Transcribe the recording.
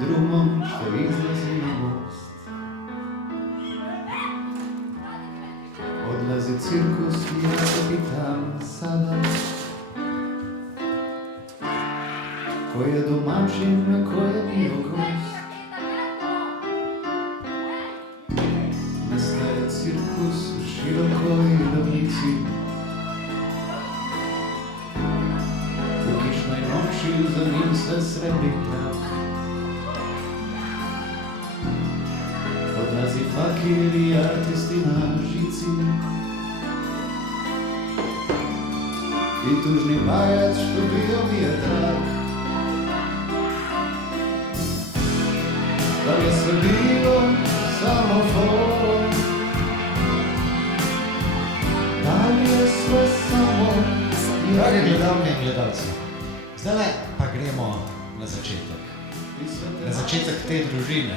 drumom što izlazi na most. Odlazi cirkus i ja se pitam sada ko je domaćin, a ko je bio gost. Nastaje cirkus u širokoj ravnici, u kišnoj noći za njim se srebri trak. Odlazi fakir i artisti na žici i tužni pajac što bio mi je drag. Da li je sve bilo samo folklor? Da li je sve samo Dragi gledalke in gledalci, zdaj pa gremo na začetek. Na začetek te družine.